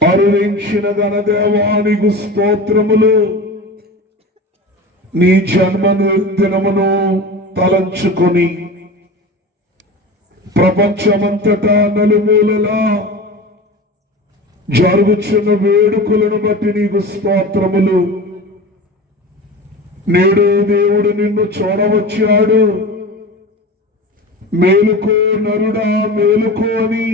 అరుణించిన ఘనదేవానికి స్తోత్రములు. నీ జన్మను దినమును తలంచుకొని ప్రపంచమంతటా నలుమూలలా జరుగుచున్న వేడుకలను బట్టి నీకు స్తోత్రములు. నేడు దేవుడు నిన్ను చూడవచ్చాడు. మేలుకో నరుడా మేలుకో అని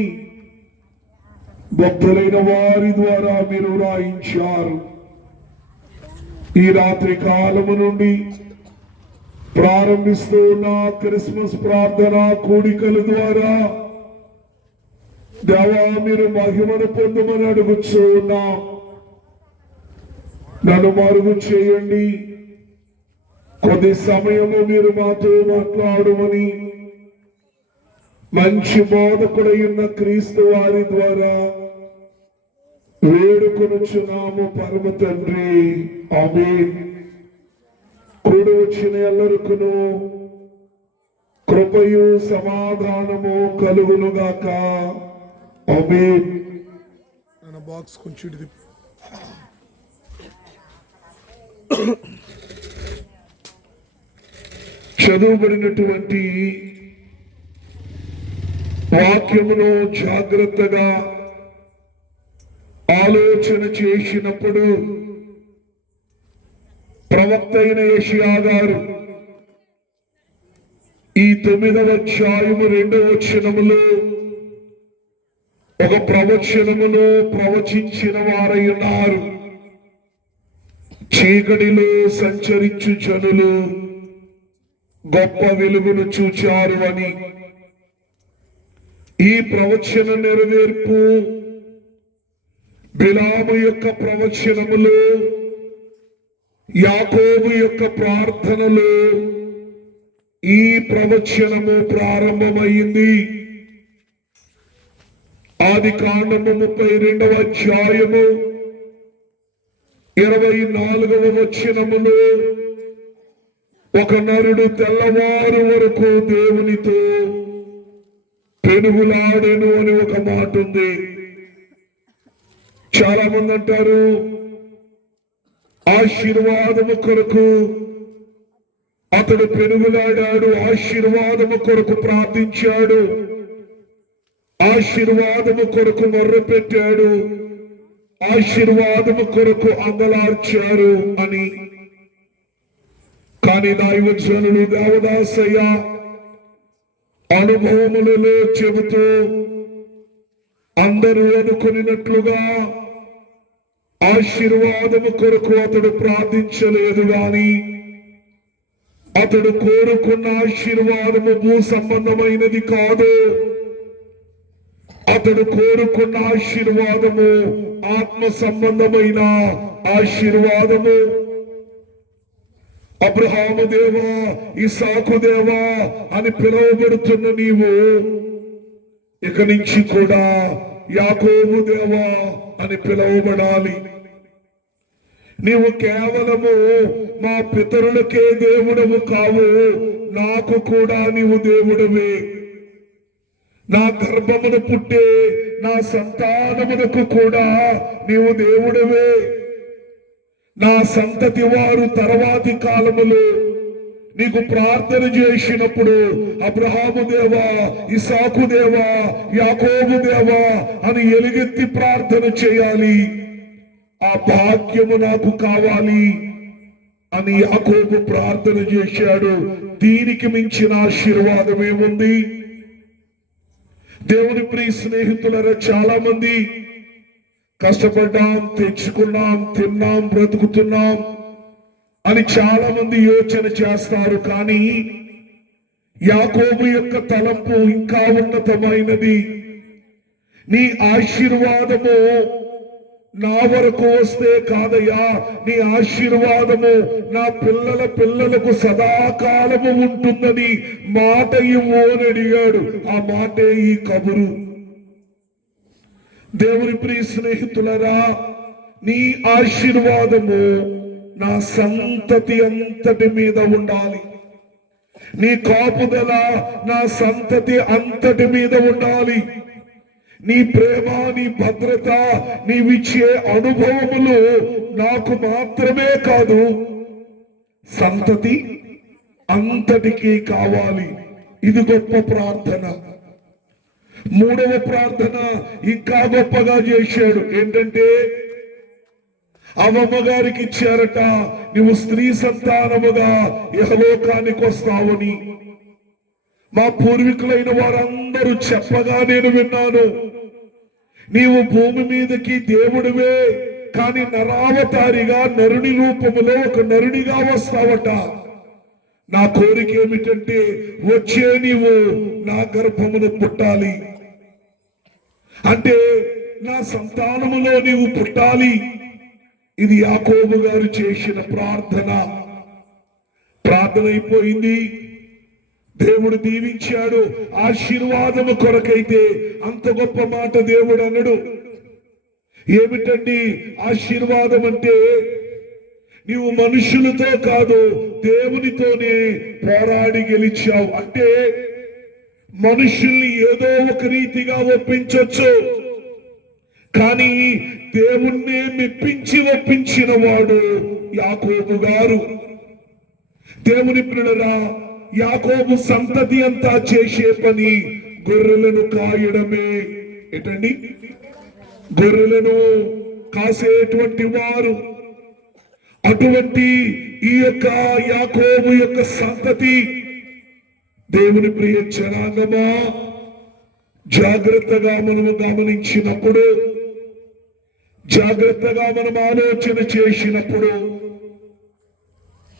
భక్తులైన వారి ద్వారా మీరు రాయించారు. ఈ రాత్రి కాలము నుండి ప్రారంభిస్తున్న క్రిస్మస్ ప్రార్థన కూడికల ద్వారా దేవా మీరు మహిమను పొందమని అడుగుచూ ఉన్నా. నన్ను మరుగు చేయండి. కొద్ది సమయము మీరు మాతో మాట్లాడమని మంచి బోధకుడైన క్రీస్తు వారి ద్వారా వేడుకొనుచున్నాము పరమ తండ్రి. ఆమేన్. కూడి వచ్చిన ఎల్లరికును కృపయు సమాధానము కలుగునుగాక. ఆమేన్. బాక్స్ కొంచెం చదువుబడినటువంటి వాక్యమును జాగ్రత్తగా ఆలోచన చేసినప్పుడు ప్రవక్త అయిన యెషయా గారు ఈ 9వ అధ్యాయము 2వ వచనములో ఒక ప్రవచనమును ప్రవచించిన వారై ఉన్నారు. చీకటిలో సంచరించు జనులు గొప్ప వెలుగును చూచారు అని. ఈ ప్రవచన నెరవేర్పు బిలాము యొక్క ప్రవచనములు, యాకోబు యొక్క ప్రార్థనలు ఈ ప్రవచనము ప్రారంభమైంది. ఆదికాండము 32వ అధ్యాయము 24వ వచనములో ఒక నరుడు తెల్లవారు వరకు దేవునితో పెనుగులాడెను అని ఒక మాట ఉంది. చాలా మంది అంటారు ఆశీర్వాదము కొరకు అతడు పెనుగులాడాడు, ఆశీర్వాదము కొరకు ప్రార్థించాడు, ఆశీర్వాదము కొరకు మొర్రపెట్టాడు, ఆశీర్వాదము కొరకు అంగలార్చారు అని. కానీ దైవజనులు దేవదాసయ్య అనుభవములలో చెబుతూ అందరూ అనుకున్నట్లుగా ఆశీర్వాదము కొరకు అతడు ప్రార్థించలేదు. గాని అతడు కోరుకున్న ఆశీర్వాదము భూ సంబంధమైనది కాదు. అతడు కోరుకున్న ఆశీర్వాదము ఆత్మ సంబంధమైన ఆశీర్వాదము. అబ్రహాము దేవా, ఇస్సాకు దేవా అని పిలువబడుతున్న నీవు ఇక నుంచి కూడా యాకోబు దేవా అని పిలువబడాలి. నీవు కేవలము మా పితరులకే దేవుడవు కావు, నాకు కూడా నీవు దేవుడవే. నా గర్భమును పుట్టే నా సంతానమునకు కూడా నీవు దేవుడవే. నా సంతతి వారు తర్వాతి కాలములో నీకు ప్రార్థన చేసినప్పుడు అబ్రహాము దేవా, ఇస్సాకు దేవా, యాకోబు దేవా అని ఎలుగెత్తి ప్రార్థన చేయాలి. ఆ భాగ్యము నాకు కావాలి అని యాకోబు ప్రార్థన చేశాడు. దీనికి మించిన ఆశీర్వాదం ఏముంది? దేవుని ప్రియ స్నేహితులరా, చాలా మంది కష్టపడ్డాం, తెచ్చుకున్నాం, తిన్నాం, బ్రతుకుతున్నాం అని చాలా మంది యోచన చేస్తారు. కానీ యాకోబు యొక్క తలంపు ఇంకా ఉన్నతమైనది. నీ ఆశీర్వాదము నా వరకు వస్తే కాదయ్యా, నీ ఆశీర్వాదము నా పిల్లల పిల్లలకు సదాకాలము ఉంటుందని మాట ఇవ్వు అని అడిగాడు. ఆ మాటే ఈ కబురు. దేవుని ప్రియ స్నేహితులరా, నీ ఆశీర్వాదము నా సంతతి అంతటి మీద ఉండాలి. నీ కాపుదల నా సంతతి అంతటి మీద ఉండాలి. నీ ప్రేమ, నీ భద్రత, నీవిచ్చే అనుభవములు నాకు మాత్రమే కాదు, సంతతి అంతటికీ కావాలి. ఇది గొప్ప ప్రార్థన. మూడవ ప్రార్థన ఇంకా గొప్పగా చేశాడు. ఏంటంటే అమ్మమ్మ గారికి ఇచ్చారట, నువ్వు స్త్రీ సంతానముగా యెహోలోకానికి వస్తావని. మా పూర్వీకులైన వారందరూ చెప్పగా నేను విన్నాను. నీవు భూమి మీదకి దేవుడివే, కానీ నరావతారిగా నరుని రూపములో ఒక నరునిగా వస్తావట. నా కోరిక ఏమిటంటే వచ్చే నీవు నా గర్భమును పుట్టాలి, అంటే నా సంతానములో నీవు పుట్టాలి. ఇది యాకోబు గారు చేసిన ప్రార్థన. ప్రార్థన అయిపోయింది, దేవుడు దీవించాడు. ఆశీర్వాదము కొరకైతే అంత గొప్ప మాట దేవుడు అన్నాడు. ఏమిటండి ఆశీర్వాదం అంటే? నీవు మనుషులతో కాదు, దేవునితోనే పోరాడి గెలిచావు. అంటే మనుషుల్ని ఏదో ఒక రీతిగా ఒప్పించొచ్చు, కానీ దేవుణ్ణి మెప్పించి ఒప్పించిన వాడు యాకోబు గారు. దేవుని పిల్లరా, యాకోబు సంతతి అంతా చేసే పని గొర్రెలను కాయడమే. ఏంటండి? గొర్రెలను కాసేటువంటి వారు. అటువంటి ఈ యొక్క యాకోబు యొక్క సంతతి, దేవుని ప్రియ జనాంగమా, జాగ్రత్తగా మనము గమనించినప్పుడు, జాగ్రత్తగా మనం ఆలోచన చేసినప్పుడు,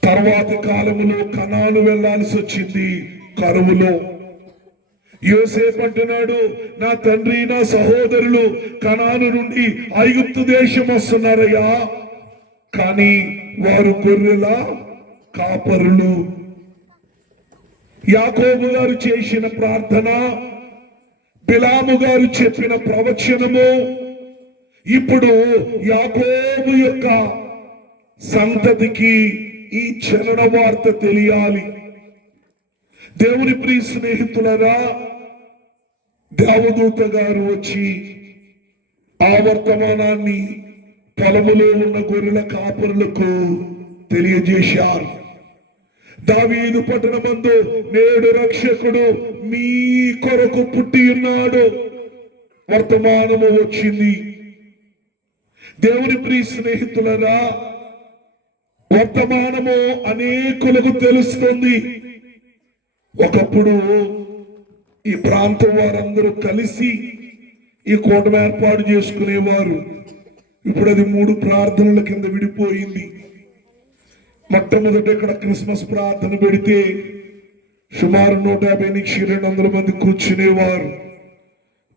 తర్వాతి కాలములో కనాను వెళ్లాల్సి వచ్చింది కరువులో. యోసేపు అంటున్నాడు, నా తండ్రి నా సహోదరులు కనాను నుండి ఐగుప్తు దేశం వస్తున్నారయ్యా, కానీ వారు గొర్రెల కాపరులు. యాకోబు గారు చేసిన ప్రార్థన, బిలాము గారు చెప్పిన ప్రవచనము, ఇప్పుడు యాకోబు యొక్క సంతతికి ఈ చలన వార్త తెలియాలి. దేవుని ప్రియ స్నేహితులరా, దేవదూత గారు వచ్చి ఆ వర్తమానాన్ని పొలములో ఉన్న గొర్రెల కాపరులకు తెలియజేశారు. దావీదు పట్టణమందు నేడు రక్షకుడు మీ కొరకు పుట్టి ఉన్నాడు. వర్తమానము వచ్చింది. దేవుని ప్రియ స్నేహితులరా, వర్తమానము అనేకులకు తెలుస్తుంది. ఒకప్పుడు ఈ ప్రాంతం వారందరూ కలిసి ఈ కూటమి ఏర్పాటు చేసుకునేవారు. ఇప్పుడు అది 3 ప్రార్థనల కింద విడిపోయింది. మొట్టమొదట ఇక్కడ క్రిస్మస్ ప్రార్థన పెడితే సుమారు 150 నుంచి 200 మంది కూర్చునేవారు.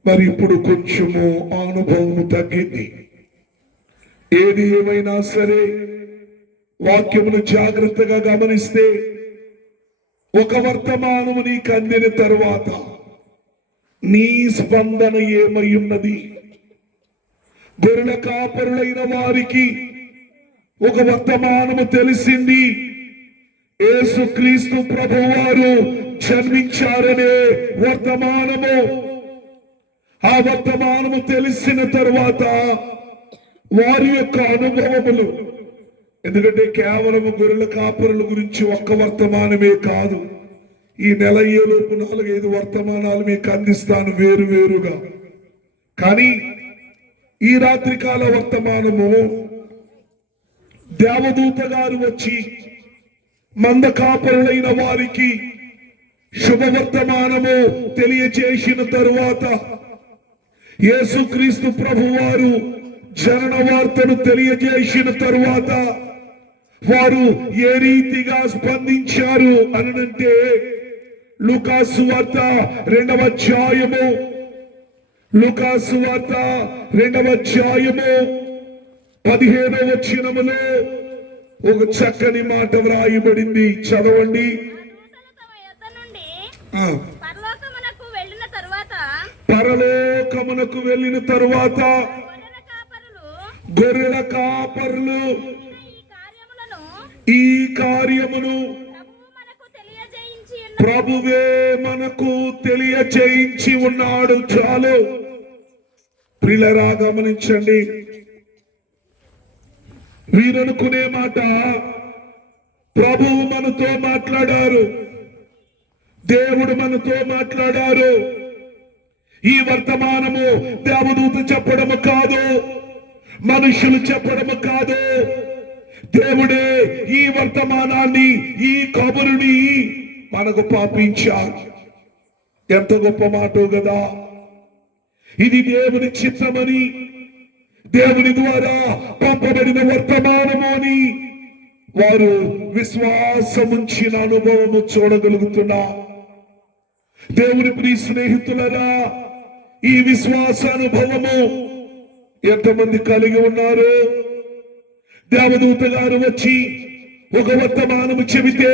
మరి ఇప్పుడు కొంచెము అనుభవం తగ్గింది. ఏది ఏమైనా సరే వాక్యమును జాగ్రత్తగా గమనిస్తే, ఒక వర్తమానము నీకు అందిన తరువాత నీ స్పందన ఏమై ఉన్నది? గొర్రెల కాపరులైన వారికి ఒక వర్తమానము తెలిసింది. యేసుక్రీస్తు ప్రభువారు జన్మించారనే వర్తమానము. ఆ వర్తమానము తెలిసిన తరువాత వారి యొక్క అనుభవములు, ఎందుకంటే కేవలం గొర్రెల కాపరుల గురించి ఒక్క వర్తమానమే కాదు, ఈ నెల ఏలోపు 4-5 వర్తమానాలు మీకు అందిస్తాను వేరు వేరుగా. కానీ ఈ రాత్రికాల వర్తమానము, దేవదూత గారు వచ్చి మంద కాపరులైన వారికి శుభవర్తమానము తెలియజేసిన తరువాత, యేసుక్రీస్తు ప్రభువారు జనన వార్తను తెలియజేసిన తరువాత వారు ఏ రీతిగా స్పందించారు అనంటే, లూకాసు వార్త 2వ అధ్యాయము, లూకాసు వార్త 2వ అధ్యాయము 15వ వచనములో ఒక చక్కని మాట వ్రాయబడింది. చదవండి. పరలోకమునకు వెళ్ళిన తరువాత గొర్రెల కాపరులు ఈ కార్యమును ప్రభువే మనకు తెలియజేయించి ఉన్నాడు. చాలు. ప్రియులరా గమనించండి, వీరనుకునే మాట ప్రభువు మనతో మాట్లాడారు, దేవుడు మనతో మాట్లాడారు. ఈ వర్తమానము దేవదూత చెప్పడము కాదు, మనుషులు చెప్పడము కాదు, దేవుడే ఈ వర్తమానాన్ని, ఈ కబురుని మనకు పంపించారు. ఎంత గొప్ప మాట కదా! ఇది దేవుని చిత్తమని, దేవుని ద్వారా పంపబడిన వర్తమానము అని వారు విశ్వాసముంచిన అనుభవము చూడగలుగుతున్నారు. దేవుని ప్రియ స్నేహితులరా, ఈ విశ్వాస అనుభవము ఎంతమంది కలిగి ఉన్నారు? దేవదూత గారు వచ్చి ఒక వర్తమానము చెబితే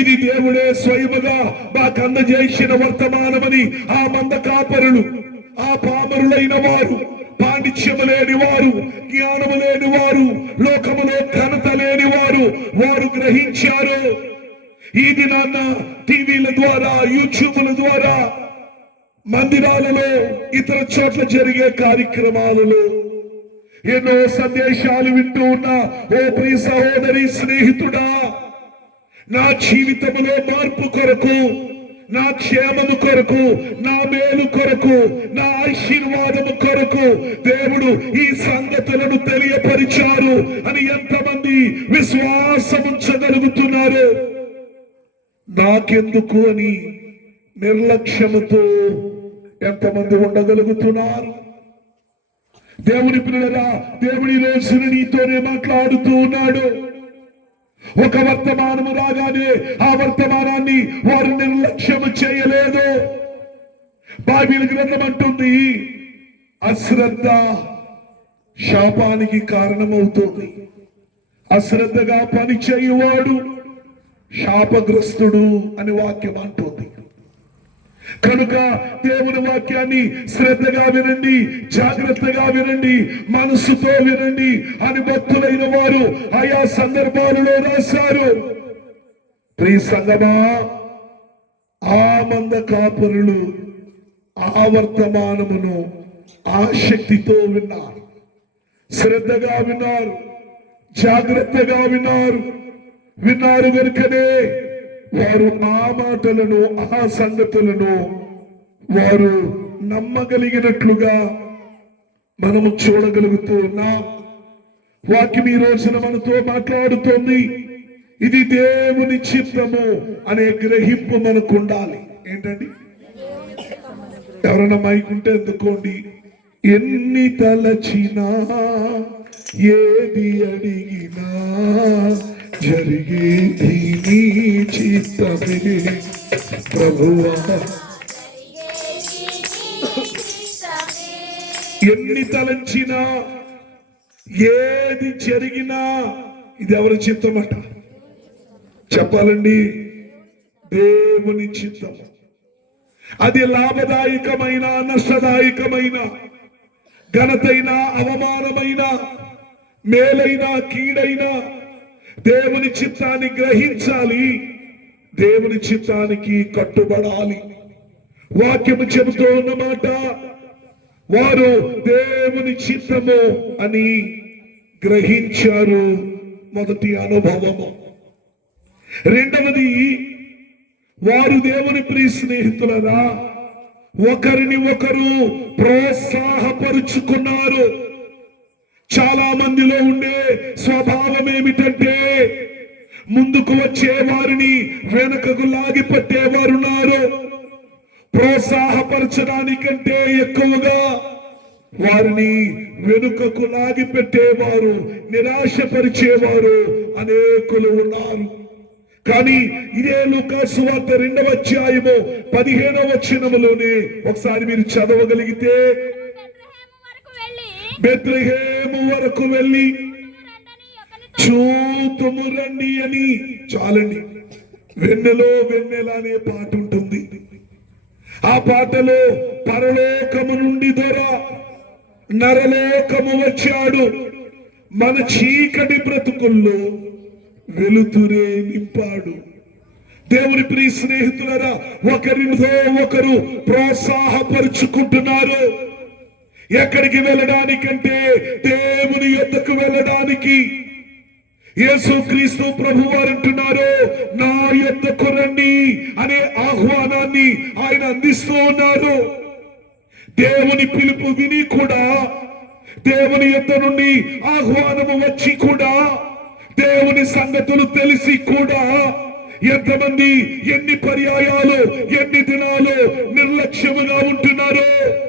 ఇది దేవుడే స్వయముగా మాకు అందజేసిన వర్తమానమని ఆ మంద కాపరులు, ఆ పామరులైన వారు, పాండిత్యము లేని వారు, జ్ఞానము లేని వారు, లోకములో ఘనత లేని వారు, వారు గ్రహించారు. ఈ దినాన్న టీవీల ద్వారా, యూట్యూబ్ల ద్వారా, మందిరాలలో, ఇతర చోట్ల జరిగే కార్యక్రమాలలో ఎన్నో సందేశాలు వింటూ ఉన్న ఓ ప్రియ సహోదరి, స్నేహితుడా, నా జీవితములో మార్పు కొరకు, నా క్షేమము కొరకు, నా మేలు కొరకు, నా ఆశీర్వాదము కొరకు దేవుడు ఈ సంగతులను తెలియపరిచారు అని ఎంతమంది విశ్వాసముంచగలుగుతున్నారు? నాకెందుకు అని నిర్లక్ష్యముతో ఎంతమంది ఉండగలుగుతున్నారు? దేవుని పిల్లరా, దేవుని రోజున నీతోనే మాట్లాడుతూ ఉన్నాడు. ఒక వర్తమానము రాగానే ఆ వర్తమానాన్ని వారు నిర్లక్ష్యము చేయలేదు. బైబిల్ గ్రంథం అంటుంది, అశ్రద్ధ శాపానికి కారణమవుతుంది. అశ్రద్ధగా పని చేయువాడు శాపగ్రస్తుడు అని వాక్యం అంటుంది. కనుక దేవుని వాక్యాన్ని శ్రద్ధగా వినండి, జాగ్రత్తగా వినండి, మనసుతో వినండి అని భక్తులైన వారు ఆయా సందర్భాలలో రాశారు. ప్రియ సంగమా, ఆ మంద కాపరులు ఆ వర్తమానమును ఆసక్తితో విన్నారు, శ్రద్ధగా విన్నారు, జాగ్రత్తగా విన్నారు కనుకనే వారు ఆ మాటలను, ఆ సంగతులను వారు నమ్మగలిగినట్లుగా మనము చూడగలుగుతూ ఉన్నాం. వాక్యం ఈ రోజున మనతో మాట్లాడుతోంది. ఇది దేవుని చిత్తము అనే గ్రహింపు మనకు ఉండాలి. ఏంటండి? ఎవరైనా మైకుంటే ఎందుకోండి. ఎన్ని తలచినా, ఏది అడిగినా జరిగేది నీ చిత్తమే ప్రభువా. ఎన్ని తలంచినా, ఏది జరిగినా ఇది ఎవరి చిత్తమట? చెప్పాలండి, దేవుని చిత్తం. అది లాభదాయకమైన, నష్టదాయకమైన, ఘనతైన, అవమానమైన, మేలైన, కీడైన దేవుని చిత్తాన్ని గ్రహించాలి, దేవుని చిత్తానికి కట్టుబడాలి. వాక్యము చెబుతూ ఉన్నమాట, వారు దేవుని చిత్తము అని గ్రహించారు. మొదటి అనుభవము. రెండవది, వారు దేవుని ప్రియ స్నేహితులరా ఒకరిని ఒకరు ప్రోత్సాహపరుచుకున్నారు. చాలా మందిలో ఉండే స్వభావం ఏమిటంటే, ముందుకు వచ్చే వారిని వెనుకకు లాగి పట్టేవారున్నారు. ప్రోత్సాహపరచడానికంటే ఎక్కువగా వారిని వెనుకకు లాగి పెట్టేవారు, నిరాశపరిచేవారు అనేకులు ఉన్నారు. కానీ ఇదే లూకా సువార్త 2వ అధ్యాయము 15వ వచనములోనే ఒకసారి మీరు చదవగలిగితే, బెత్లెహేము వరకు వెళ్ళి చూతుము రండి అని. చాలండి, వెన్నెలో వెన్నెల అనే పాట ఉంటుంది. ఆ పాటలో పరలోకము నుండి దొర నరలోకము వచ్చాడు, మన చీకటి బ్రతుకుల్లో వెలుతురే నింపాడు. దేవుని ప్రియ స్నేహితులరా, ఒకరితో ఒకరు ప్రోత్సాహపరుచుకుంటున్నారు. ఎక్కడికి వెళ్ళడానికంటే దేవుని యొద్దకు వెళ్ళడానికి. యేసుక్రీస్తు ప్రభు వారు అంటున్నారు, నా యొద్దకు రండి అనే ఆహ్వానాన్ని ఆయన అందిస్తూ ఉన్నారు. దేవుని పిలుపు విని కూడా, దేవుని యొద్ద నుండి ఆహ్వానము వచ్చి కూడా, దేవుని సంగతులు తెలిసి కూడా ఎంతమంది ఎన్ని పర్యాయాలు ఎన్ని దినాలు నిర్లక్ష్యముగా ఉంటున్నారు.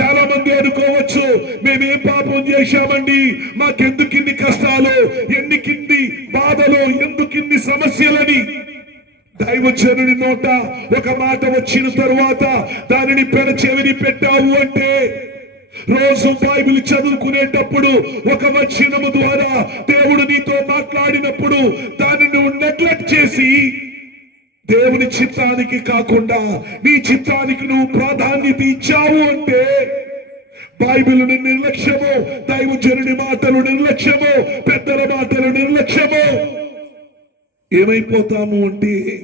చాలా మంది అనుకోవచ్చు, మేమేం పాపం చేశామండి, మాకెందుకిన్ని కష్టాలు, ఎన్నికిన్ని బాధలు, ఎందుకిన్ని సమస్యలని. దైవజనుడి నోట ఒక మాట వచ్చిన తరువాత దానిని పెడచెవిని పెట్టావు అంటే, రోజు బైబిల్ చదువుకునేటప్పుడు ఒక వచనము ద్వారా దేవుడు నీతో మాట్లాడినప్పుడు దాన్ని నువ్వు నెగ్లెక్ట్ చేసి దేవుని చిత్తానికి కాకుండా నీ చిత్తానికి నువ్వు ప్రాధాన్యత ఇచ్చావు అంటే, బైబిల్ని నిర్లక్ష్యము, దైవజనుడి మాటలు నిర్లక్ష్యము, పెద్దల మాటలు నిర్లక్ష్యము, ఏమైపోతాము అంటే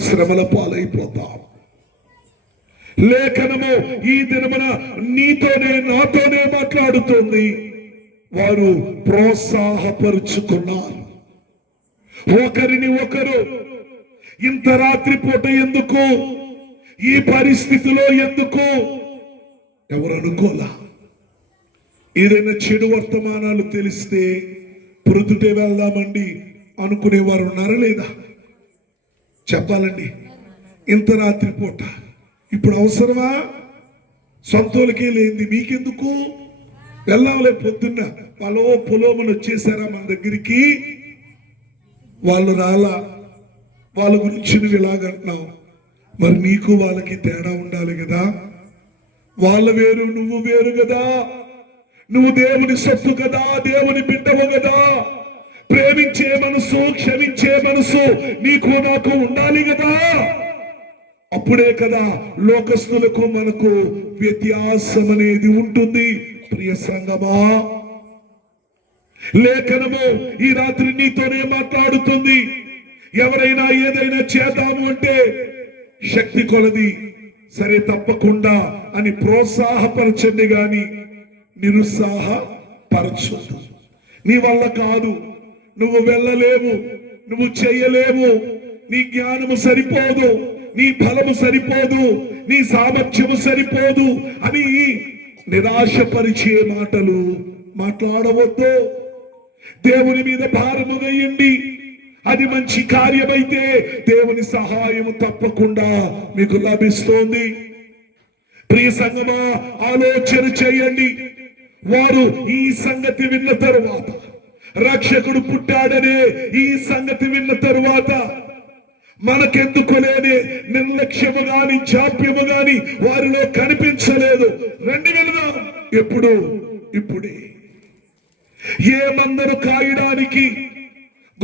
శ్రమల పాలైపోతాం. లేఖనము ఈ దినమున నీతోనే నాతోనే మాట్లాడుతుంది. వారు ప్రోత్సాహపరుచుకున్నారు ఒకరిని ఒకరు. ఇంత రాత్రిపూట ఎందుకు, ఈ పరిస్థితిలో ఎందుకు, ఎవరు అనుకోలా. ఏదైనా చెడు వర్తమానాలు తెలిస్తే ప్రొద్దుటే వెళ్దామండి అనుకునేవారు ఉన్నారా లేదా? చెప్పాలండి. ఇంత రాత్రిపూట ఇప్పుడు అవసరమా? సొంతోలకే లేనిది మీకెందుకు? వెళ్ళాంలే, పొద్దున్న వాళ్ళు పొలోమని వచ్చేసారా మన దగ్గరికి, వాళ్ళు రాలా, వాళ్ళ గురించి నువ్వు ఇలాగంటున్నావు. మరి నీకు వాళ్ళకి తేడా ఉండాలి కదా. వాళ్ళ వేరు నువ్వు వేరు కదా. నువ్వు దేవుని సొత్తు కదా, దేవుని బిడ్డవు కదా. ప్రేమించే మనసు, క్షమించే మనసు నీకు నాకు ఉండాలి కదా. అప్పుడే కదా లోకస్తులకు మనకు వ్యత్యాసం అనేది ఉంటుంది. ప్రియ సంగమా, లేఖనము ఈ రాత్రి నీతోనే మాట్లాడుతుంది. ఎవరైనా ఏదైనా చేద్దాము అంటే శక్తి కొలది సరే తప్పకుండా అని ప్రోత్సాహపరచండి గాని నిరుత్సాహపరచొద్దు. నీ వల్ల కాదు, నువ్వు వెళ్ళలేవు, నువ్వు చెయ్యలేవు, నీ జ్ఞానము సరిపోదు, నీ బలము సరిపోదు, నీ సామర్థ్యము సరిపోదు అని నిరాశపరిచే మాటలు మాట్లాడవద్దు. దేవుని మీద భారము వేయండి. అది మంచి కార్యమైతే దేవుని సహాయము తప్పకుండా మీకు లభిస్తోంది. ప్రియ సంగమా, ఆలోచన చేయండి. వారు ఈ సంగతి విన్న తరువాత, రక్షకుడు పుట్టాడనే ఈ సంగతి విన్న తరువాత మనకెందుకు లేని నిర్లక్ష్యము గాని జాప్యము గాని వారిలో కనిపించలేదు. రండి వెళదాం. ఎప్పుడు? ఇప్పుడే. ఏమందరూ కాయడానికి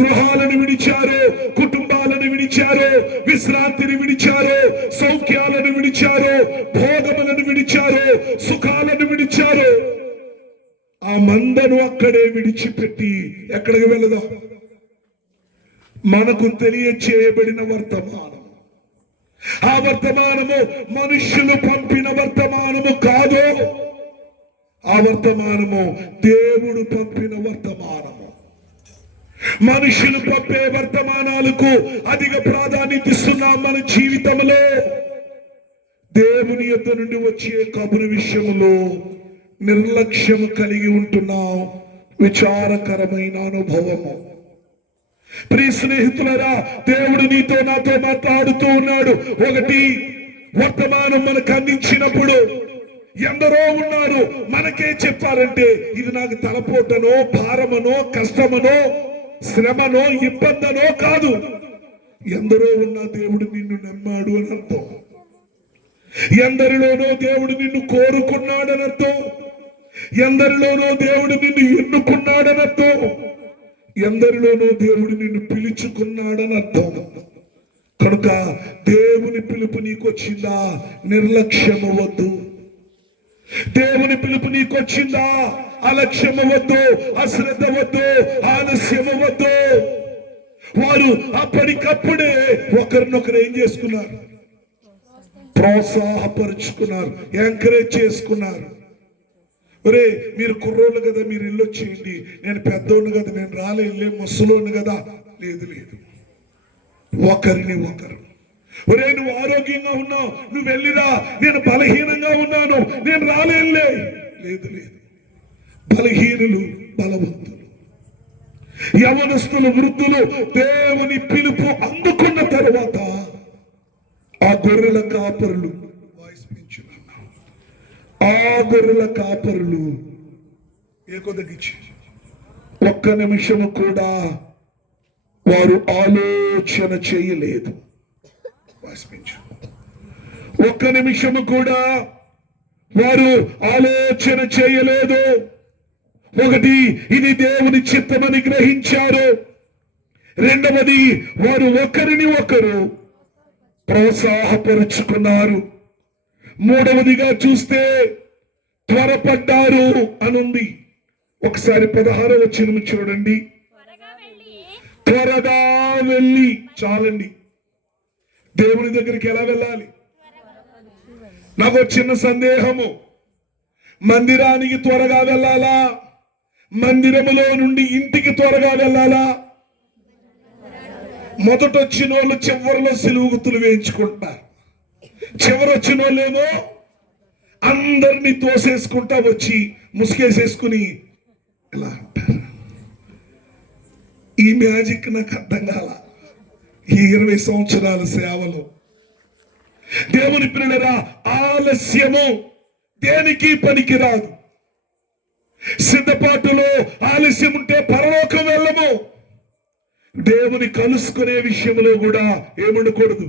గృహాలను విడిచారో, కుటుంబాలను విడిచారో, విశ్రాంతిని విడిచారో, సౌఖ్యాలను విడిచారో, భోగములను విడిచారో, సుఖాలను విడిచారో, ఆ మందను అక్కడే విడిచిపెట్టి ఎక్కడికి వెళదాం? మనకు తెలియచేయబడిన వర్తమానం, ఆ వర్తమానము మనుష్యులు పంపిన వర్తమానము కాదు. ఆ వర్తమానము దేవుడు పంపిన వర్తమానము. మనుషులు పంపే వర్తమానాలకు అధిక ప్రాధాన్యత ఇస్తున్నాం మన జీవితంలో. దేవుని యొద్ద నుండి వచ్చే కబురు విషయంలో నిర్లక్ష్యము కలిగి ఉంటున్నాం. విచారకరమైన అనుభవము. ప్రియ స్నేహితులరా, దేవుడు నీతో నాతో మాట్లాడుతూ ఉన్నాడు. ఒకటి, వర్తమానం మనకు అందించినప్పుడు ఎందరో ఉన్నారు. మనకే చెప్పారంటే ఇది నాకు తలపోటనో, భారమనో, కష్టమనో, శ్రమనో, ఇబ్బందనో కాదు. ఎందరో ఉన్నా దేవుడు నిన్ను నమ్మాడు అని అర్థం. ఎందరిలోనో దేవుడు నిన్ను కోరుకున్నాడని అర్థం. ఎందరిలోనో దేవుడు నిన్ను ఎన్నుకున్నాడని అర్థం. ఎందరిలోనో దేవుడు నిన్ను పిలుచుకున్నాడని అర్థం. కనుక దేవుని పిలుపు నీకు వచ్చిందా? నిర్లక్ష్యము వద్దు. దేవుని పిలుపు నీకు వచ్చిందా? అలక్ష్యము వద్దు, అశ్రద్ధ వద్దు, ఆలస్యము వద్దు. వారు అప్పటికప్పుడే ఒకరినొకరు ఏం చేసుకున్నారు? ప్రోత్సాహపరుచుకున్నారు, ఎంకరేజ్ చేసుకున్నారు. ఒరే మీరు కుర్రోళ్ళు కదా, మీరు ఇల్లు వచ్చేయండి, నేను పెద్దోళ్ళు కదా, నేను రాలే ముసలోని కదా. లేదు లేదు, ఒకరిని ఒకరు. ఒరే నువ్వు ఆరోగ్యంగా ఉన్నావు, నువ్వు వెళ్ళిరా, నేను బలహీనంగా ఉన్నాను, నేను రాలేనులే. లేదు లేదు, బలహీనులు బలవంతులు, యవనస్తులు వృద్ధులు దేవుని పిలుపు అందుకున్న తరువాత ఆ గొర్రెల కాపరులు, వాయిస్ పెంచున్నా, ఆ గొర్రెల కాపరులు ఏకొదగిచ్చి ఒక్క నిమిషము కూడా వారు ఆలోచన చేయలేదు. వాయిస్ పెంచు. ఒక్క నిమిషము కూడా వారు ఆలోచన చేయలేదు. ఒకటి, ఇది దేవుని చిత్తమని గ్రహించారు. రెండవది, వారు ఒకరిని ఒకరు ప్రోత్సాహపరుచుకున్నారు. మూడవదిగా చూస్తే త్వరపడ్డారు అనుంది. ఒకసారి 16వ వచనం చూడండి. త్వరగా వెళ్ళి, చాలండి. దేవుని దగ్గరికి ఎలా వెళ్ళాలి? నాకు చిన్న సందేహము, మందిరానికి త్వరగా వెళ్ళాలా, మందిరములో నుండి ఇంటికి త్వరగా వెళ్ళాలా? మొదట వచ్చిన వాళ్ళు చివరిలో సిలువ గుర్తులు వేయించుకుంటారు. చివరి వచ్చిన వాళ్ళేమో అందరినీ తోసేసుకుంటా వచ్చి ముసుగేసేసుకుని ఇలా అంటారు. ఈ మ్యాజిక్ నాకు అర్థం కాల. ఈ 20 సంవత్సరాల సేవలో దేవుని పిల్లరా, ఆలస్యము దేనికి పనికిరాదు. సిద్ధపాటులో ఆలస్యం ఉంటే పరలోకం వెళ్ళము. దేవుని కలుసుకునే విషయంలో కూడా ఏముండకూడదు,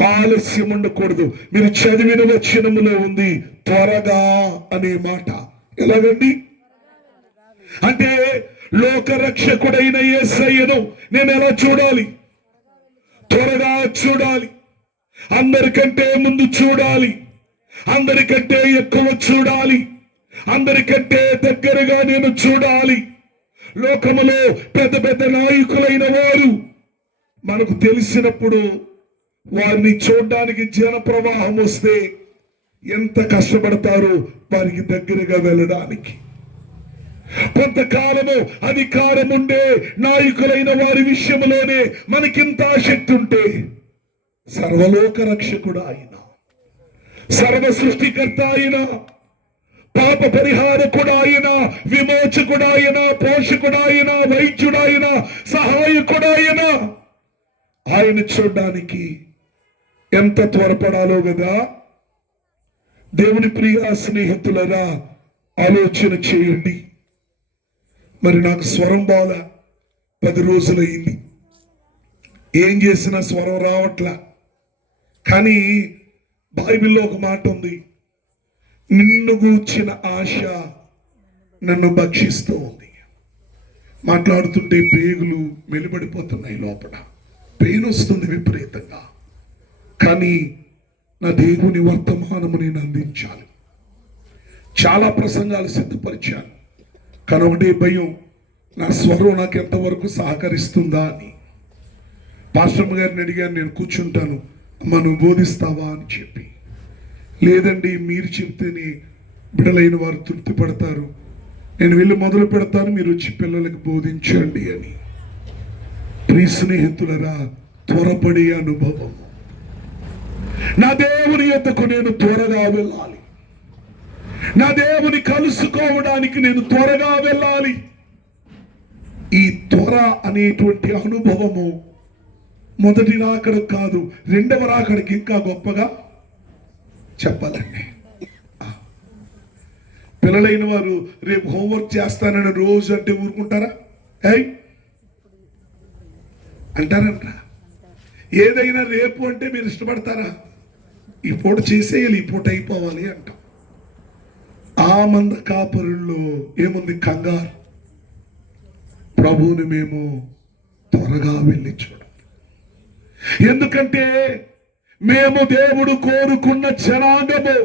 ఆలస్యం ఉండకూడదు. మీరు చదివిన వచనములో ఉంది త్వరగా అనే మాట. ఎలాగండి అంటే, లోకరక్షకుడైన యేసయ్యను నేను ఎలా చూడాలి? త్వరగా చూడాలి, అందరికంటే ముందు చూడాలి, అందరికంటే ఎక్కువ చూడాలి, అందరికంటే దగ్గరగా నేను చూడాలి. లోకములో పెద్ద పెద్ద నాయకులైన వారు మనకు తెలిసినప్పుడు వారిని చూడడానికి జన ప్రవాహం వస్తే ఎంత కష్టపడతారో వారికి దగ్గరగా వెళ్ళడానికి. కొంతకాలము అధికారం ఉండే నాయకులైన వారి విషయంలోనే మనకింత ఆసక్తి ఉంటే, సర్వలోక రక్షకుడు ఆయన, సర్వ సృష్టికర్త ఆయన, పాప పరిహారకుడు ఆయన, విమోచకుడు ఆయన, పోషకుడు ఆయన, వైద్యుడు ఆయన, సహాయకుడు ఆయన, ఆయన చూడడానికి ఎంత త్వరపడాలో కదా. దేవుని ప్రియ స్నేహితులరా, ఆలోచన చేయండి. మరి నాకు స్వరం బాగా 10 రోజులయ్యింది, ఏం చేసినా స్వరం రావట్లా. కానీ బైబిల్లో ఒక మాట ఉంది, నిన్ను గూర్చిన ఆశ నన్ను భక్షిస్తూ ఉంది. మాట్లాడుతుంటే పేగులు మెలిబడిపోతున్నాయి, లోపల పెయిన్ వస్తుంది విపరీతంగా. కానీ నా దేవుని వర్తమానము నేను అందించాలి. చాలా ప్రసంగాలు సిద్ధపరిచాను, కానీ ఒకటే భయం, నా స్వరం నాకు ఎంతవరకు సహకరిస్తుందా అని. పాస్టర్ గారిని అడిగాను, నేను కూర్చుంటాను, అమ్మ నువ్వు బోధిస్తావా అని చెప్పి. లేదండి, మీరు చెప్తేనే బిడలైన వారు తృప్తి పడతారు, నేను వెళ్ళి మొదలు పెడతాను, మీరు వచ్చి పిల్లలకు బోధించండి అని. ప్రియ స్నేహితులరా, త్వరపడే అనుభవం. నా దేవుని యొద్దకు నేను త్వరగా వెళ్ళాలి, నా దేవుని కలుసుకోవడానికి నేను త్వరగా వెళ్ళాలి. ఈ త్వర అనేటువంటి అనుభవము మొదటి రాకడ కాదు, రెండవ రాకడికి ఇంకా గొప్పగా చెప్పాలండి. పిల్లలైన వారు రేపు హోంవర్క్ చేస్తానని రోజు అంటే ఊరుకుంటారా? అంటారంట. ఏదైనా రేపు అంటే మీరు ఇష్టపడతారా? ఈ పూట చేసేయాలి, ఈ పూట అయిపోవాలి అంటాం. ఆ మంద కాపరుల్లో ఏముంది? కంగారు. ప్రభువుని మేము త్వరగా వెళ్ళి చూడం. ఎందుకంటే మేము దేవుడు కోరుకున్న జనాంగము.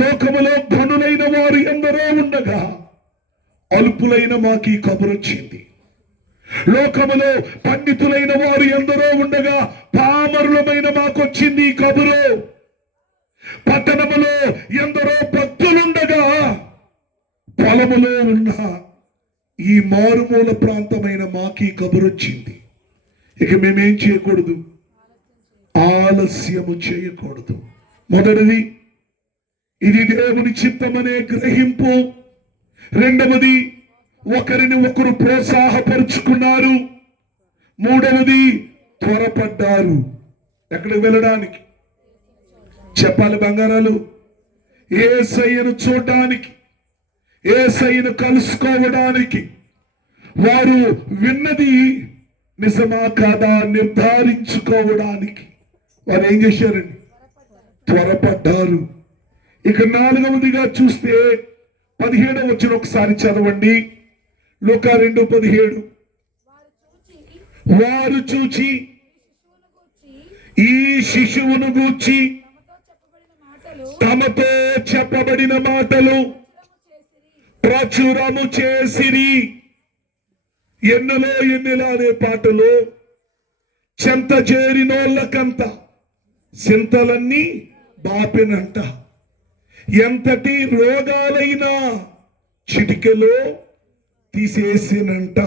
లోకములో ధనులైన వారు ఎందరో ఉండగా అల్పులైన మాకు ఈ కబురు వచ్చింది. లోకములో పండితులైన వారు ఎందరో ఉండగా పామరులమైన మాకు వచ్చింది ఈ కబురు. పట్టణములో ఎందరో భక్తులుండగా పొలములో ఉన్న ఈ మారుమూల ప్రాంతమైన మాకి కబురొచ్చింది. ఇక మేమేం చేయకూడదు, ఆలస్యము చేయకూడదు. మొదటిది, ఇది దేవుని చిత్తమనే గ్రహింపు. రెండవది, ఒకరిని ఒకరు ప్రోత్సాహపరుచుకున్నారు. మూడవది, త్వరపడ్డారు. ఎక్కడికి వెళ్ళడానికి? చెప్పాలి బంగారాలు. యేసయ్యను చూడడానికి, యేసయ్యను కలుసుకోవడానికి. వారు విన్నది నిజమా కాదా నిర్ధారించుకోవడానికి వారు ఏం చేశారండి? త్వరపడ్డారు. ఇక నాలుగవదిగా చూస్తే 17వ వచనం ఒకసారి చదవండి. లూకా 2:17. వారు చూచి ఈ శిశువును గూర్చి తమతో చెప్పబడిన మాటలు ప్రచురము చేసిరి. ఎన్నెలో ఎన్నెలా అనే పాటలో చెంత చేరినోళ్ళకంత చింతలన్నీ బాపెనంట. ఎంతటి రోగాలైనా చిటికెలో తీసేసినంట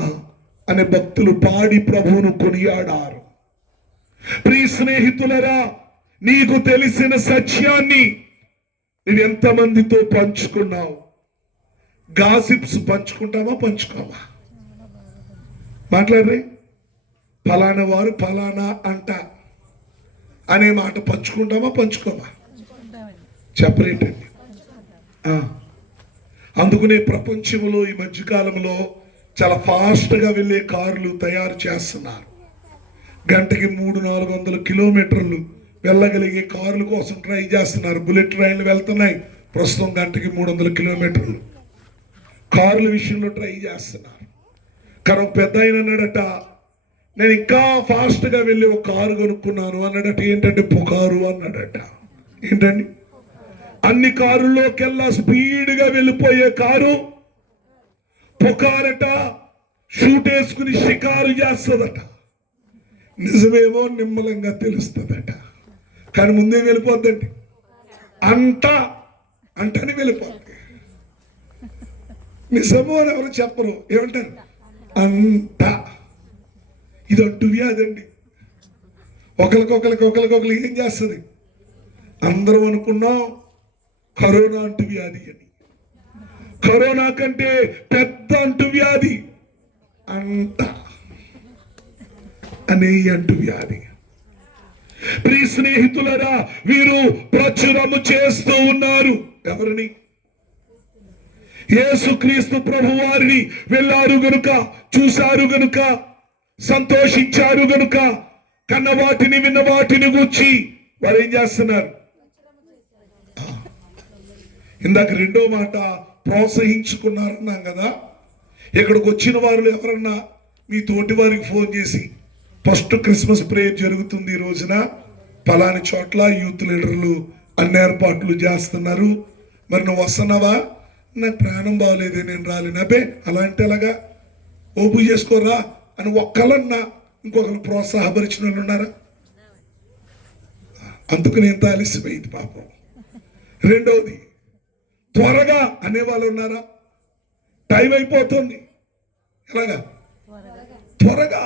అనే భక్తులు పాడి ప్రభువును కొనియాడారు. ప్రియ స్నేహితులరా, నీకు తెలిసిన సత్యాన్ని నువ్వు ఎంతమందితో పంచుకున్నావు? గాసిప్స్ పంచుకుంటామా పంచుకోమా? మాట్లాడరే. ఫలానా వారు ఫలానా అంట అనే మాట పంచుకుంటామా పంచుకోమా? చెప్పరేంటండి. అందుకనే ప్రపంచంలో ఈ మధ్యకాలంలో చాలా ఫాస్ట్గా వెళ్ళే కార్లు తయారు చేస్తున్నారు. గంటకి 300-400 కిలోమీటర్లు వెళ్ళగలిగే కార్ల కోసం ట్రై చేస్తున్నారు. బుల్లెట్ ట్రైన్లు వెళ్తున్నాయి. ప్రస్తుతం గంటకి 300 కిలోమీటర్లు కార్ల విషయంలో ట్రై చేస్తున్నారు. కానీ ఒక పెద్ద ఆయన అన్నాడట, నేను ఇంకా ఫాస్ట్గా వెళ్ళి ఒక కారు కొనుక్కున్నాను అన్నాడట. ఏంటంటే పుకారు అన్నాడట. ఏంటండి? అన్ని కారుల్లోకెల్లా స్పీడ్గా వెళ్ళిపోయే కారు పుకారట. షూట్ వేసుకుని షికారు చేస్తుందట. నిజమేమో నిమ్మలంగా తెలుస్తుందట. కానీ ముందే వెళ్ళిపోద్దండి. అంటని వెళ్ళిపోద్ది. నిజమో అని ఎవరు చెప్పరు. ఏమంటారు? అంత. ఇది అంటూ వ్యాధండి. ఒకరికొకరు ఏం చేస్తుంది? అందరం అనుకున్నాం కరోనా అంటు వ్యాధి అని. కరోనా కంటే పెద్ద అంటు వ్యాధి అంత అనే అంటు వ్యాధి. ప్రియ స్నేహితులరా, వీరు ప్రచురము చేస్తూ ఉన్నారు. ఎవరిని? యేసుక్రీస్తు ప్రభు వారిని. వెళ్ళారు గనుక, చూశారు గనుక, సంతోషించారు గనుక, కన్న వాటిని విన్న వాటిని గూర్చి వారు ఏం చేస్తున్నారు? ఇందాక రెండో మాట ప్రోత్సహించుకున్నారన్నాం కదా. ఇక్కడికి వచ్చిన వారు ఎవరన్నా మీ తోటి వారికి ఫోన్ చేసి, ఫస్ట్ క్రిస్మస్ ప్రేయర్ జరుగుతుంది ఈ రోజున పలాని చోట్ల యూత్ లీడర్లు అన్ని ఏర్పాట్లు చేస్తున్నారు, మరి నువ్వు వస్తున్నావా? నాకు ప్రాణం బాగోలేదే, నేను రాలేను. అబ్బే అలాంటి అలాగా ఓపు చేసుకోరా అని ఒక్కలన్నా ఇంకొకరు ప్రోత్సాహపరిచిన వాళ్ళు ఉన్నారా? అందుకని ఎంత ఆలస్యమైంది పాపం. రెండవది, త్వరగా అనేవాళ్ళు ఉన్నారా? టైం అయిపోతుంది. ఎలాగా? త్వరగా.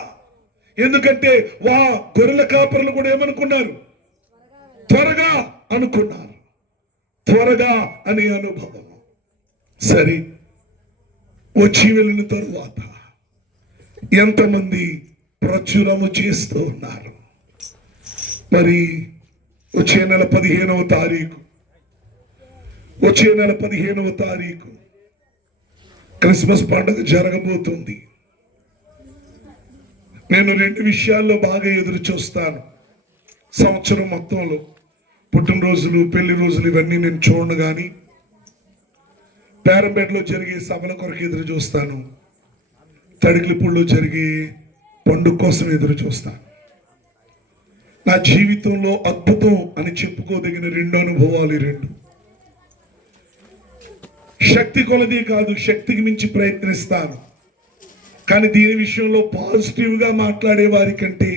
ఎందుకంటే గొర్రెల కాపరులు కూడా ఏమనుకున్నారు? త్వరగా అనుకున్నారు. త్వరగా అనే అనుభవం. సరే, వచ్చి వెళ్ళిన తరువాత ఎంతమంది ప్రచురము చేస్తూ ఉన్నారు? మరి వచ్చే నెల 15వ తారీఖు క్రిస్మస్ పండుగ జరగబోతుంది. నేను 2 విషయాల్లో బాగా ఎదురు చూస్తాను. సంవత్సరం మొత్తంలో పుట్టినరోజులు, పెళ్లి రోజులు ఇవన్నీ నేను చూడను, కానీ పేరంపేటలో జరిగే సభల కొరకు ఎదురు చూస్తాను. తడికిలిపూడిలో జరిగే పండుగ కోసం ఎదురు చూస్తాను. నా జీవితంలో అద్భుతం అని చెప్పుకోదగిన 2 అనుభవాలు. 2 శక్తి కొలది కాదు, శక్తికి మించి ప్రయత్నిస్తాను. కానీ దీని విషయంలో పాజిటివ్గా మాట్లాడే వారి కంటే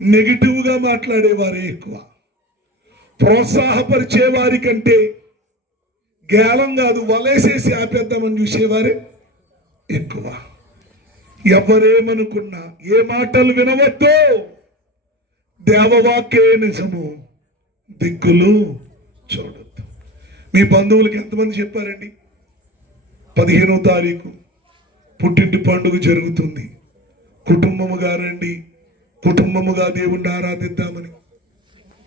నెగిటివ్గా మాట్లాడేవారే ఎక్కువ. ప్రోత్సాహపరిచే వారి కంటే గేలం కాదు వలేసేసి ఆపేద్దామని చూసేవారే ఎక్కువ. ఎవరేమనుకున్నా ఏ మాటలు వినవద్దు, దేవవాక్యే నిజము, దిక్కులు చూడొద్దు. మీ బంధువులకి ఎంతమంది చెప్పారండి 15వ తారీఖు పుట్టింటి పండుగ జరుగుతుంది, కుటుంబముగా రండి, కుటుంబముగా దేవుణ్ణి ఆరాధిద్దామని?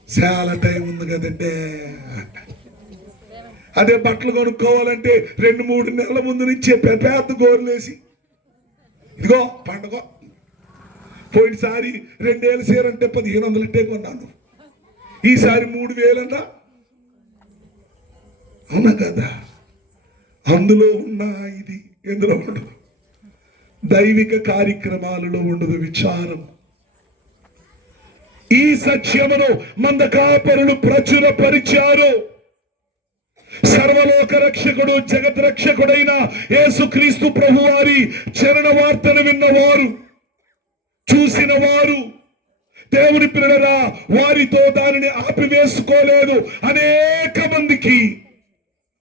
చాలా టైం ఉంది కదంటే. అదే బట్టలు కొనుక్కోవాలంటే 2-3 నెలల ముందు నుంచే పెద్ద గోరులేసి ఇదిగో పండుగ. పోయినసారి 2000 చీర అంటే 1500 ఇట్టే కొన్నాను, ఈసారి 3000 అవునా కదా? అందులో ఉన్న ఇది ఎందులో ఉండదు, దైవిక కార్యక్రమాలలో ఉండదు విచారం. ఈ సత్యమును మందకాపరులు ప్రచురపరిచారు. సర్వలోక రక్షకుడు జగత్ రక్షకుడైన యేసుక్రీస్తు ప్రభువారి చరణ వార్తను విన్నవారు, చూసిన వారు, దేవుని పిల్లరా వారితో దానిని ఆపివేసుకోలేదు. అనేక మందికి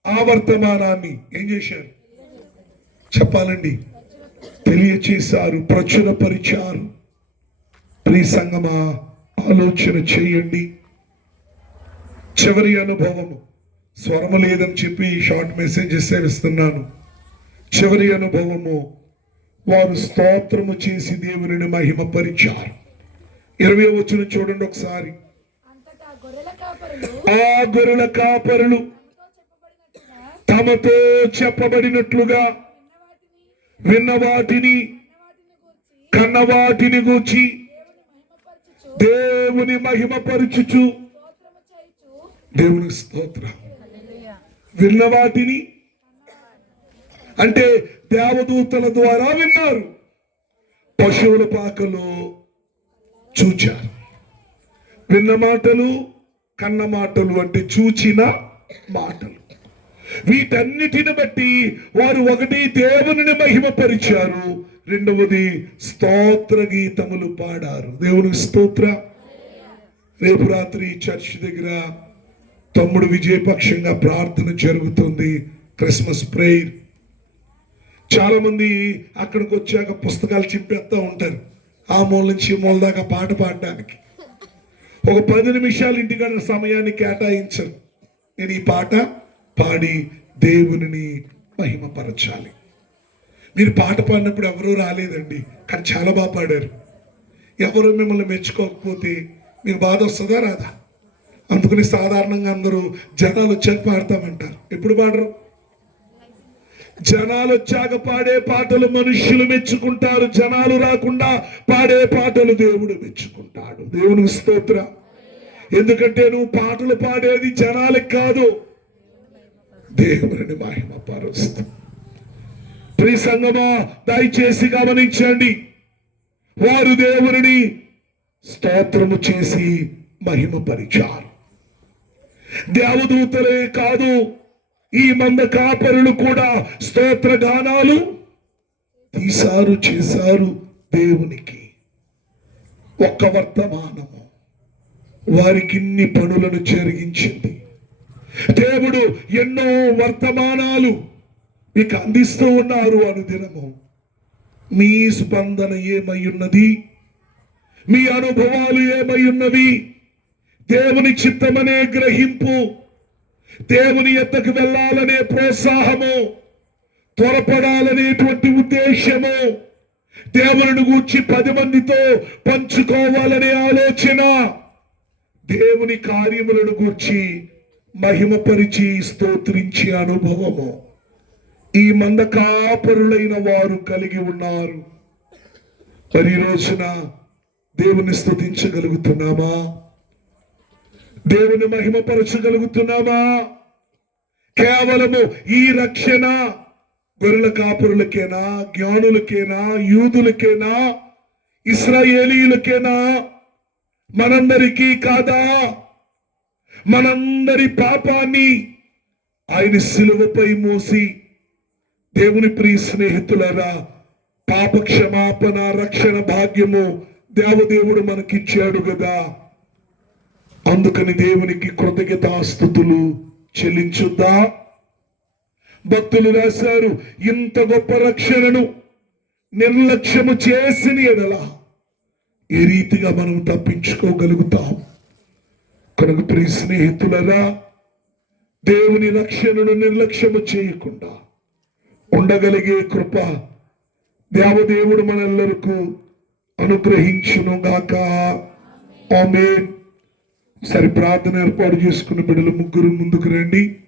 ఆ వర్తమానాన్ని ఏం చేశారు చెప్పాలండి, తెలియచేశారు, ప్రచురపరిచారు. ప్రియ సంగమా, ఆలోచన చేయండి. చివరి అనుభవము, స్వరము లేదని చెప్పి షార్ట్ మెసేజెస్ ఇస్తున్నాను. చివరి అనుభవము, వారు స్తోత్రము చేసి దేవునిని మహిమపరిచారు. 20వ వచనం చూడండి ఒకసారి. ఆ గొర్రెల కాపరులు తమతో చెప్పబడినట్లుగా విన్న వాటిని కన్న వాటిని గూర్చి దేవుని మహిమపరచుచు, దేవుని స్తోత్రం. విన్న వాటిని అంటే దేవదూతల ద్వారా విన్నారు, పశువుల పాకలో చూచారు. విన్న మాటలు, కన్న మాటలు అంటే చూచిన మాటలు. వీటన్నిటిని బట్టి వారు ఒకటి దేవుని మహిమపరిచారు, రెండవది స్తోత్ర గీతములు పాడారు. దేవునికి స్తోత్ర. రేపు రాత్రి చర్చ్ దగ్గర తమ్ముడు విజయపక్షంగా ప్రార్థన జరుగుతుంది, క్రిస్మస్ ప్రేయర్. చాలా మంది అక్కడికి వచ్చాక పుస్తకాలు చింపేస్తూ ఉంటారు, ఆ మూల నుంచి ఈ మూల దాకా పాట పాడడానికి. ఒక 10 నిమిషాలు ఇంటికాడ సమయాన్ని కేటాయించరు. నేను ఈ పాట పాడి దేవునిని మహిమపరచాలి. మీరు పాట పాడినప్పుడు ఎవరూ రాలేదండి, కానీ చాలా బాగా పాడారు. ఎవరు మిమ్మల్ని మెచ్చుకోకపోతే మీకు బాధ వస్తుందా రాదా? అందుకని సాధారణంగా అందరూ జనాలు వచ్చాక పాడతామంటారు. ఎప్పుడు పాడరు? జనాలు వచ్చాక పాడే పాటలు మనుష్యులు మెచ్చుకుంటారు, జనాలు రాకుండా పాడే పాటలు దేవుడు మెచ్చుకుంటాడు. దేవునికి స్తోత్రం. ఎందుకంటే నువ్వు పాటలు పాడేది జనాలకు కాదు, దేవుని మహిమపరుస్తూ. ప్రియ సంగమా, దయచేసి గమనించండి. వారు దేవుని స్తోత్రము చేసి మహిమపరిచారు. దేవదూతలే కాదు, ఈ మంద కాపరులు కూడా స్తోత్ర గానాలు తీశారు, చేశారు దేవునికి. ఒక్క వర్తమానము వారికి ఇన్ని పనులను జరిగించింది. దేవుడు ఎన్నో వర్తమానాలు మీకు అందిస్తూ ఉన్నారు అనుదినము. మీ స్పందన ఏమై ఉన్నది? మీ అనుభవాలు ఏమై ఉన్నవి? దేవుని చిత్తమనే గ్రహింపు, దేవుని ఎద్దకు వెళ్ళాలనే ప్రోత్సాహము, త్వరపడాలనేటువంటి ఉద్దేశము, దేవుని గూర్చి 10 మందితో పంచుకోవాలనే ఆలోచన, దేవుని కార్యములను గూర్చి మహిమపరిచి స్తోత్రించే అనుభవము ఈ మంద కాపరులైన వారు కలిగి ఉన్నారు. మరి ఈ రోజున దేవుని స్తుతించగలుగుతున్నామా? దేవుని మహిమపరచగలుగుతున్నామా? కేవలము ఈ రక్షణ గొర్రెల కాపురులకేనా, జ్ఞానులకేనా, యూదులకేనా, ఇశ్రాయేలీయులకేనా, మనందరికీ కాదా? మనందరి పాపాన్ని ఆయన సిలువపై మోసి, దేవుని ప్రియ స్నేహితులారా, పాప క్షమాపణ రక్షణ భాగ్యము దేవదేవుడు మనకిచ్చాడు కదా. అందుకని దేవునికి కృతజ్ఞతాస్తుతులు చెల్లించుద్దా. భక్తులు రాశారు, ఇంత గొప్ప రక్షణను నిర్లక్ష్యము చేసిన ఎడల ఏ రీతిగా మనం తప్పించుకోగలుగుతాం. కనుక ప్రియ స్నేహితులరా, దేవుని రక్షణను నిర్లక్ష్యము చేయకుండా ఉండగలిగే కృప దేవదేవుడు మనెల్లరకు అనుగ్రహించును గాక. ఆమేన్. సరి ప్రార్థన ఏర్పాటు చేసుకున్న బిడ్డలు ముగ్గురు ముందుకు రండి.